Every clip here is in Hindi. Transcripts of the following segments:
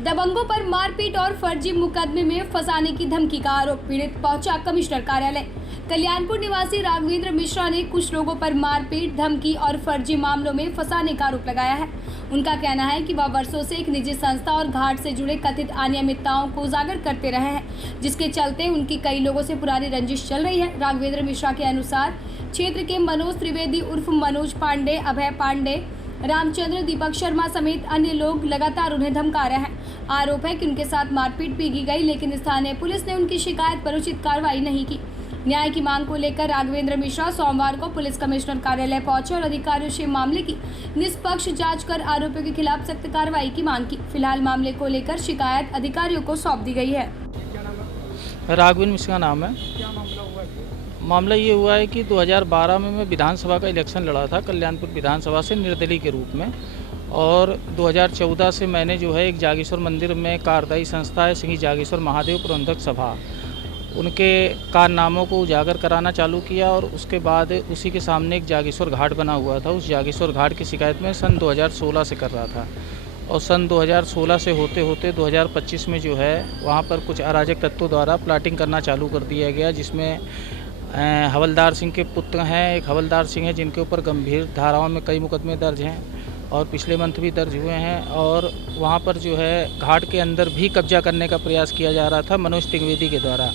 दबंगों पर मारपीट और फर्जी मुकदमे में फंसाने की धमकी का आरोप। पीड़ित पहुंचा कमिश्नर कार्यालय। कल्याणपुर निवासी राघवेंद्र मिश्रा ने कुछ लोगों पर मारपीट, धमकी और फर्जी मामलों में फंसाने का आरोप लगाया है। उनका कहना है कि वह वर्षों से एक निजी संस्था और घाट से जुड़े कथित अनियमितताओं को उजागर करते रहे हैं, जिसके चलते उनकी कई लोगों से पुरानी रंजिश चल रही है। राघवेंद्र मिश्रा के अनुसार क्षेत्र के मनोज त्रिवेदी उर्फ मनोज पांडे, अभय पांडे, रामचंद्र, दीपक शर्मा समेत अन्य लोग लगातार उन्हें धमका रहे हैं। आरोप है कि उनके साथ मारपीट भी की गई, लेकिन स्थानीय पुलिस ने उनकी शिकायत पर उचित कार्रवाई नहीं की। न्याय की मांग को लेकर राघवेंद्र मिश्रा सोमवार को पुलिस कमिश्नर कार्यालय पहुंचे और अधिकारियों से मामले की निष्पक्ष जांच कर आरोपियों के खिलाफ सख्त कार्रवाई की मांग की। फिलहाल मामले को लेकर शिकायत अधिकारियों को सौंप दी गई है। राघवेंद्र मिश्रा नाम है। मामला ये हुआ है कि 2012 में मैं विधानसभा का इलेक्शन लड़ा था कल्याणपुर विधानसभा से निर्दलीय के रूप में, और 2014 से मैंने जो है एक जागेश्वर मंदिर में कार्यदायी संस्था है श्री जागेश्वर महादेव प्रबंधक सभा, उनके कारनामों को उजागर कराना चालू किया। और उसके बाद उसी के सामने एक जागेश्वर घाट बना हुआ था। उस जागेश्वर घाट की शिकायत में सन 2016 से कर रहा था, और सन 2016 से होते होते 2025 में जो है वहाँ पर कुछ अराजक तत्वों द्वारा प्लाटिंग करना चालू कर दिया गया, जिसमें हवलदार सिंह के पुत्र हैं, एक हवलदार सिंह है जिनके ऊपर गंभीर धाराओं में कई मुकदमे दर्ज हैं और पिछले मंथ भी दर्ज हुए हैं। और वहाँ पर जो है घाट के अंदर भी कब्जा करने का प्रयास किया जा रहा था मनोज त्रिवेदी के द्वारा,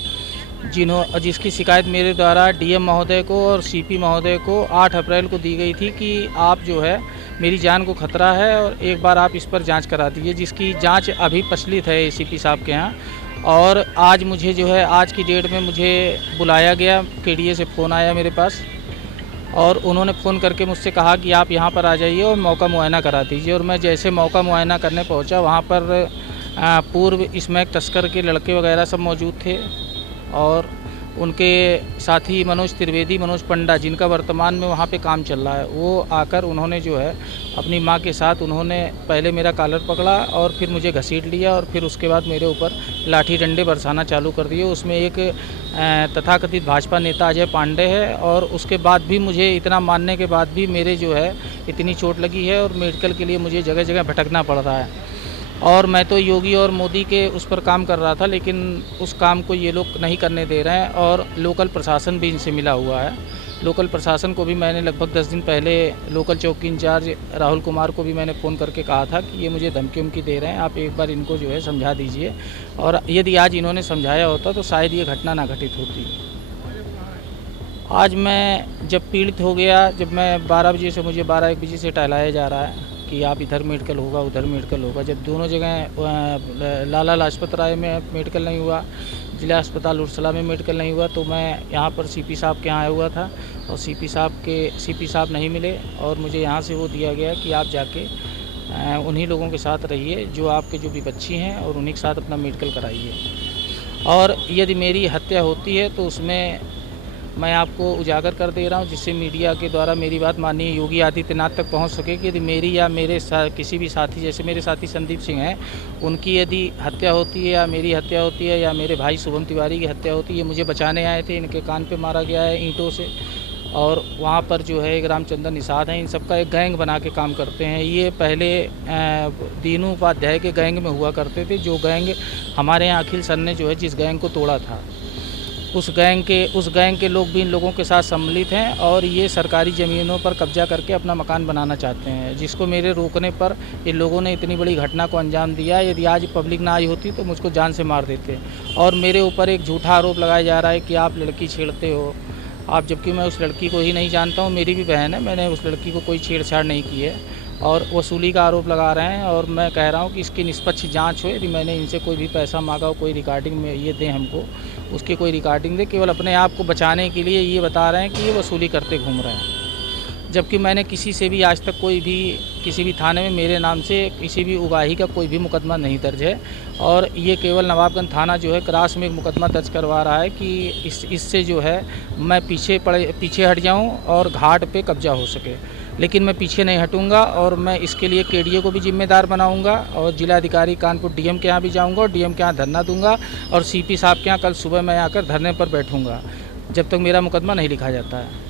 जिसकी शिकायत मेरे द्वारा डीएम महोदय को और सीपी महोदय को 8 अप्रैल को दी गई थी कि आप जो है मेरी जान को खतरा है और एक बार आप इस पर जांच करा दीजिए, जिसकी जांच अभी प्रचलित है एसीपी साहब के यहाँ। और आज मुझे जो है आज की डेट में मुझे बुलाया गया, केडीए से फ़ोन आया मेरे पास और उन्होंने फ़ोन करके मुझसे कहा कि आप यहाँ पर आ जाइए और मौका मुआयना करा दीजिए। और मैं जैसे मौका मुआयना करने पहुँचा, वहाँ पर पूर्व स्मैक तस्कर के लड़के वगैरह सब मौजूद थे और उनके साथी मनोज त्रिवेदी, मनोज पंडा, जिनका वर्तमान में वहाँ पे काम चल रहा है, वो आकर उन्होंने जो है अपनी माँ के साथ उन्होंने पहले मेरा कॉलर पकड़ा और फिर मुझे घसीट लिया और फिर उसके बाद मेरे ऊपर लाठी डंडे बरसाना चालू कर दिए। उसमें एक तथाकथित भाजपा नेता अजय पांडे है, और उसके बाद भी मुझे इतना मानने के बाद भी मेरे जो है इतनी चोट लगी है और मेडिकल के लिए मुझे जगह जगह भटकना पड़ रहा है। और मैं तो योगी और मोदी के उस पर काम कर रहा था, लेकिन उस काम को ये लोग नहीं करने दे रहे हैं और लोकल प्रशासन भी इनसे मिला हुआ है। लोकल प्रशासन को भी मैंने लगभग 10 दिन पहले लोकल चौकी इंचार्ज राहुल कुमार को भी मैंने फ़ोन करके कहा था कि ये मुझे धमकी दे रहे हैं, आप एक बार इनको जो है समझा दीजिए। और यदि आज इन्होंने समझाया होता तो शायद ये घटना ना घटित होती। आज मैं जब पीड़ित हो गया, जब मैं 12 बजे से मुझे 12-1 बजे से टहलाया जा रहा है कि आप इधर मेडिकल होगा उधर मेडिकल होगा, जब दोनों जगह लाला लाजपत राय में मेडिकल नहीं हुआ, जिला अस्पताल उर्सला में मेडिकल नहीं हुआ, तो मैं यहाँ पर सीपी साहब के यहाँ आया हुआ था और सीपी साहब नहीं मिले और मुझे यहाँ से वो दिया गया कि आप जाके उन्हीं लोगों के साथ रहिए जो आपके जो भी बच्ची हैं और उन्हीं के साथ अपना मेडिकल कराइए। और यदि मेरी हत्या होती है तो उसमें मैं आपको उजागर कर दे रहा हूं, जिससे मीडिया के द्वारा मेरी बात माननीय योगी आदित्यनाथ तक पहुंच सके कि यदि मेरी या मेरे किसी भी साथी, जैसे मेरे साथी संदीप सिंह हैं, उनकी यदि हत्या होती है या मेरी हत्या होती है या मेरे भाई शुभम तिवारी की हत्या होती है, मुझे बचाने आए थे, इनके कान पे मारा गया है ईंटों से। और वहाँ पर जो है एक रामचंद्र निषाद हैं, इन सबका एक गैंग बना के काम करते हैं। ये पहले दीनू उपाध्याय के गैंग में हुआ करते थे, जो गैंग हमारे यहाँ अखिल सर ने जो है जिस गैंग को तोड़ा था, उस गैंग के लोग भी इन लोगों के साथ सम्मिलित हैं और ये सरकारी ज़मीनों पर कब्जा करके अपना मकान बनाना चाहते हैं, जिसको मेरे रोकने पर इन लोगों ने इतनी बड़ी घटना को अंजाम दिया। यदि आज पब्लिक ना आई होती तो मुझको जान से मार देते। और मेरे ऊपर एक झूठा आरोप लगाया जा रहा है कि आप लड़की छेड़ते हो आप, जबकि मैं उस लड़की को ही नहीं जानता हूँ, मेरी भी बहन है, मैंने उस लड़की को कोई छेड़छाड़ नहीं की है और वसूली का आरोप लगा रहे हैं। और मैं कह रहा हूं कि इसकी निष्पक्ष जांच हो। यदि मैंने इनसे कोई भी पैसा मांगा हो, कोई रिकॉर्डिंग में ये दें हमको, उसकी कोई रिकॉर्डिंग दे। केवल अपने आप को बचाने के लिए ये बता रहे हैं कि ये वसूली करते घूम रहे हैं, जबकि मैंने किसी से भी आज तक कोई भी किसी भी थाने में मेरे नाम से किसी भी उगाही का कोई भी मुकदमा नहीं दर्ज है। और ये केवल नवाबगंज थाना जो है क्रास में एक मुकदमा दर्ज करवा रहा है कि इससे जो है मैं पीछे हट जाऊं और घाट पे कब्जा हो सके, लेकिन मैं पीछे नहीं हटूंगा। और मैं इसके लिए केडीए को भी जिम्मेदार बनाऊंगा और जिलाधिकारी कानपुर डीएम के यहाँ भी जाऊंगा और डीएम के यहाँ धरना दूंगा और सीपी साहब के यहाँ कल सुबह मैं आकर धरने पर बैठूंगा जब तक मेरा मुकदमा नहीं लिखा जाता है।